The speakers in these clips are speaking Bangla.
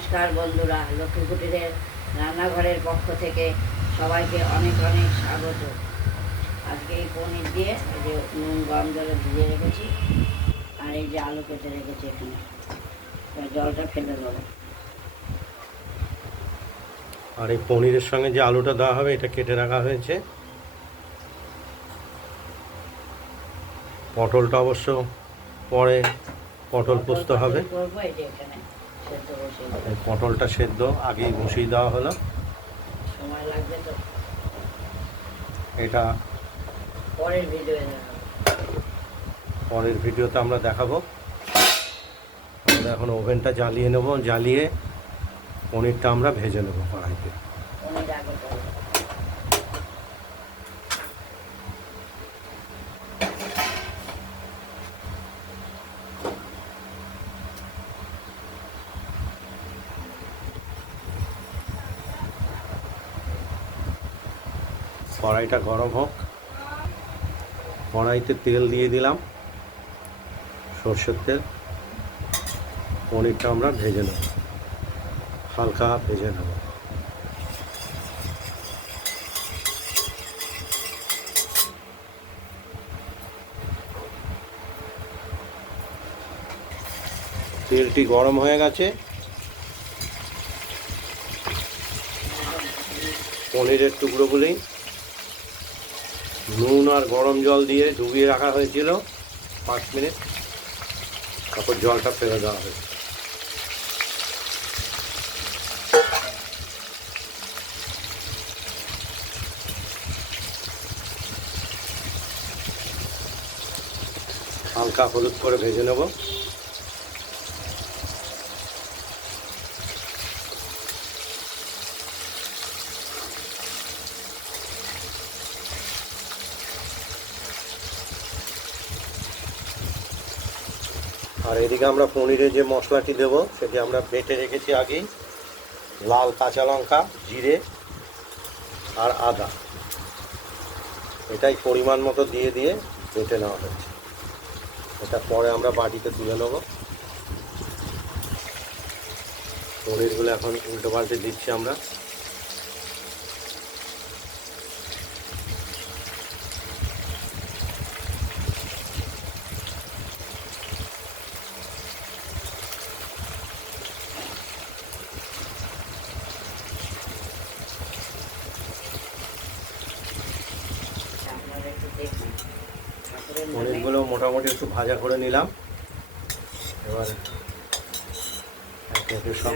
নমস্কার বন্ধুরা, লক্ষ্মী কুটিরের রান্নাঘরের পক্ষ থেকে সবাইকে অনেক অনেক স্বাগত। আজকে এই পনির দিয়ে এই যে নুন গরম জলে ভিজিয়ে রেখেছি, আর এই যে আলু কেটে রেখেছি এখানে। জলটা ফেলে দেবো। আর এই পনিরের সঙ্গে যে আলুটা দেওয়া হবে এটা কেটে রাখা হয়েছে। পটলটা অবশ্য পরে পটল পোস্ত হবে। এই পটলটা সেদ্ধ আগেই বসিয়ে দেওয়া হলো, সময় লাগবে তো। এটা পরের ভিডিওতে আমরা দেখাবো। আমরা এখন ওভেনটা জ্বালিয়ে নেব, জ্বালিয়ে পনিরটা আমরা ভেজে নেব কড়াইতে। কড়াইটা গরম হোক, কড়াইতে তেল দিয়ে দিলাম, সর্ষের তেল। পনিরটা আমরা ভেজে নেব, হালকা ভেজে নেব। তেলটি গরম হয়ে গেছে, পনিরের টুকরোগুলি নুন আর গরম জল দিয়ে ডুবিয়ে রাখা হয়েছিল 5 মিনিট, তারপর জলটা ফেলে দেওয়া হয়েছে। হালকা হলুদ করে ভেজে নেব। আর এদিকে আমরা পনিরে যে মশলাটি দেব সেটি আমরা বেটে রেখেছি আগেই। লাল কাঁচা লঙ্কা, জিরে আর আদা, এটাই পরিমাণ মতো দিয়ে দিয়ে বেটে নেওয়া হয়েছে। এটা পরে আমরা বাটিতে তুলে নেব। পনিরগুলো এখন উল্টো পাল্টে দিচ্ছি আমরা। পনিরগুলো মোটামুটি একটু ভাজা করে নিলাম। এবার সব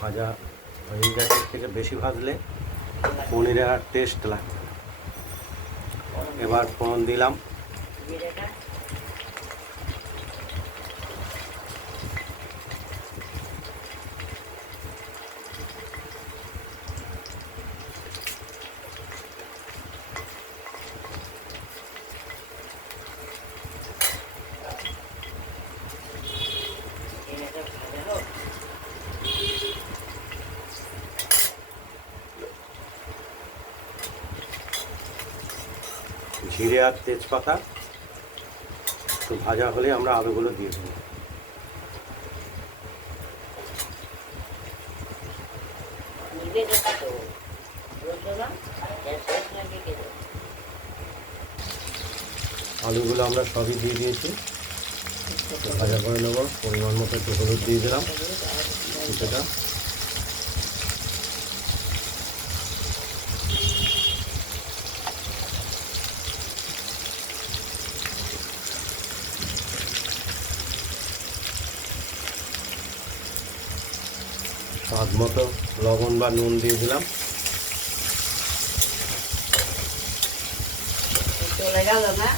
ভাজা হয়ে গেছে, থেকে বেশি ভাজলে পনিরে আর টেস্ট লাগবে না। এবার ফোড়ন দিলাম, জিরে আর তেজপাতা একটু ভাজা হলে আমরা আলুগুলো দিয়ে দেবো। আলুগুলো আমরা সবই দিয়ে দিয়েছি, ভাজা করে নেব। পরিমাণ মতো একটু হলুদ দিয়ে দিলাম কিছুটা। স্বাদ মতো লবণ বা নুন দিয়ে দিলাম। চলে গেল না?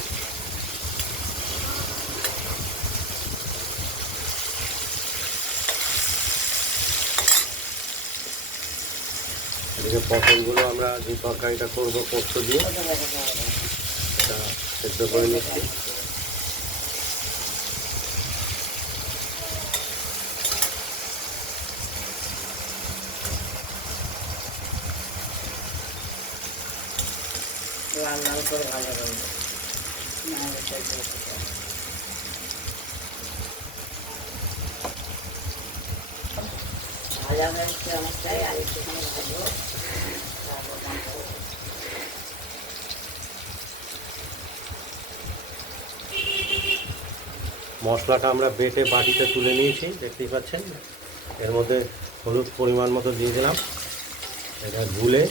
এদিকে পটলগুলো আমরা যে তরকারিটা করবো পোস্ত দিয়ে এটা সেদ্ধ করে নিচ্ছি। লাল লাল করে ভাজা করবো, নাহলে সেদ্ধ হতে চায়। ভাজা হয়ে এসছে অনেকটাই, আর একটুখানি ভাজবো, তারপর মাংস দেবো। মশলাটা আমরা বেটে বাটিতে তুলে নিয়েছি, দেখতেই পাচ্ছেন। এর মধ্যে হলুদ পরিমাণ মতো দিয়ে দিলাম। এটা গুলে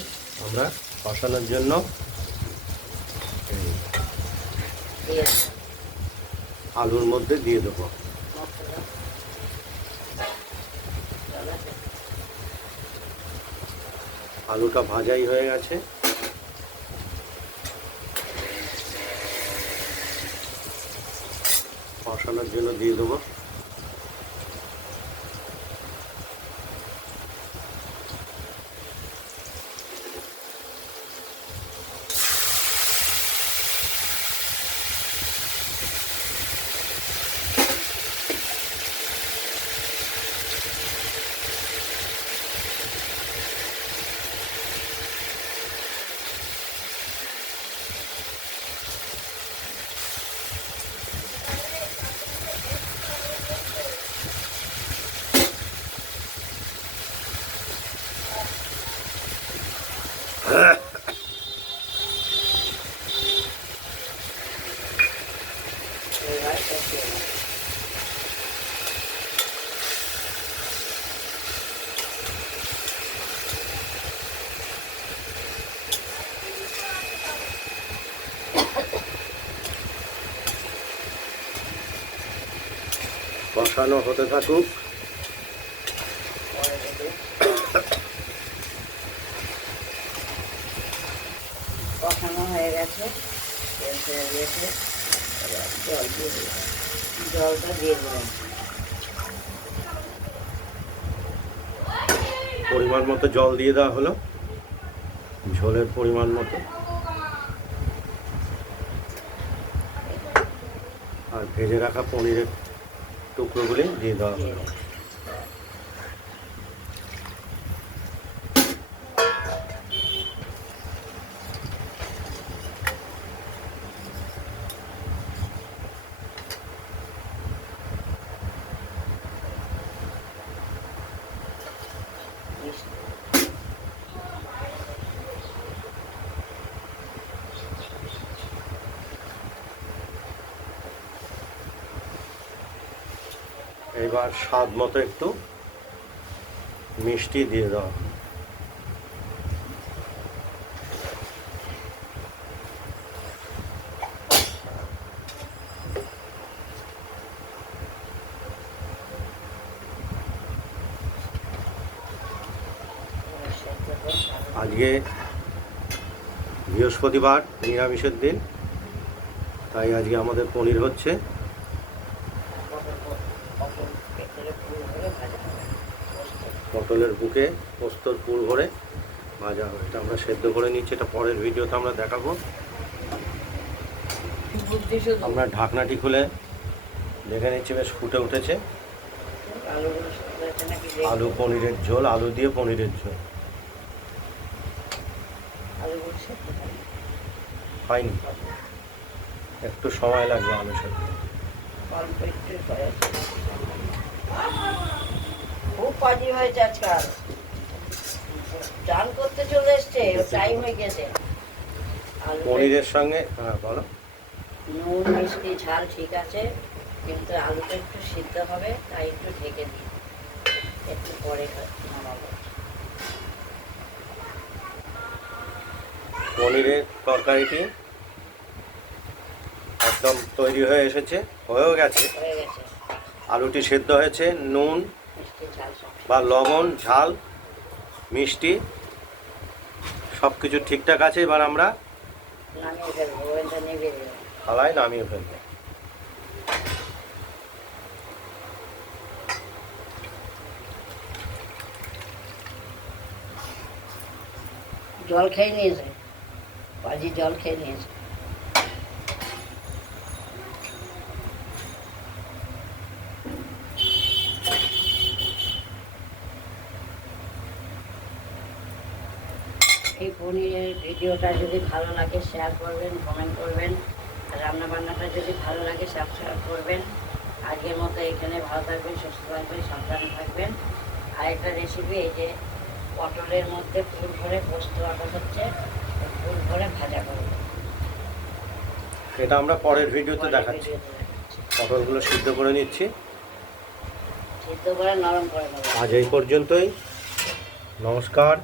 আমরা কষানোর জন্য ঠিক আছে, আলুর মধ্যে দিয়ে দেবো। মশলা চল আছে। আলুটা ভাজাই হয়ে গেছে। কষানোর জন্য দিয়ে দেবো। এবার কষিয়ে নেবো। কষানো হতে থাকুক। পরে দেখি কষানো হয়ে গেছে, তেল ছেড়ে দিয়েছে। এবার জল দিয়ে দিলাম, জলটা দিয়ে দিলাম। পরিমাণ মতো জল দিয়ে দেওয়া হলো, ঝোলের পরিমাণ মতো। আর ভেজে রাখা পনিরের টুকরোগুলি দিয়ে দেওয়া হলো। এবার স্বাদ মতো একটু মিষ্টি দিয়ে দেওয়া। আজকে বৃহস্পতিবার, নিরামিষের দিন, তাই আজকে আমাদের পনির হচ্ছে। পটলের বুকে পোস্তর পুর ভরে ভাজা হবে। এটা আমরা সেদ্ধ করে নিচ্ছি, এটা পরের ভিডিওতে আমরা দেখাবো। আমরা ঢাকনাটি খুলে দেখে নিচ্ছি, বেশ ফুটে উঠেছে। আলু পনিরের ঝোল, আলু দিয়ে পনিরের ঝোল হয়নি, একটু সময় লাগবে আলু সেদ্ধ। খুব পাজি হয়েছে আজকাল, চান করতে চলে এসছে, টাইম হয়ে গেছে। পনিরের সঙ্গে বলো। নুন মিষ্টি ঝাল ঠিক আছে, কিন্তু আলুটা একটু সিদ্ধ হবে, তাই একটু ঢেকে দিই, একটু পরে নামাবো। পনিরের তরকারিটি একদম তৈরি হয়ে এসেছে, হয়েও গেছে। হয়ে গেছে, আলুটি সেদ্ধ হয়েছে, নুন মিষ্টি ঝাল সব বা লবণ, ঝাল, মিষ্টি সব কিছু ঠিকঠাক আছে। এবার আমরা নামিয়ে ফেলবো, ওইটা নেবে দেবো। থালায় নামিয়ে ফেলবো। জল খেয়ে নিয়েছে, পাজি জল খেয়ে নিয়েছে। এই পনিরের ভিডিওটা যদি ভালো লাগে শেয়ার করবেন, কমেন্ট করবেন। আর রান্নাবান্নাটা যদি ভালো লাগে সাবস্ক্রাইব করবেন। আজকের মতো এখানে ভালো থাকবেন, সুস্থ থাকবেন, সাবধানে থাকবেন। আরেকটা রেসিপি, এই যে পটলের মধ্যে ফুল ভরে পোস্ত আটা হচ্ছে, ফুল ভরে ভাজা করবো। এটা আমরা পরের ভিডিওতে পরের দেখাচ্ছি। ভিডিওতে দেখাচ্ছি। পটলগুলো সিদ্ধ করে নিচ্ছি। সিদ্ধ করে নরম করে নেবো। আজ এই পর্যন্তই। নমস্কার।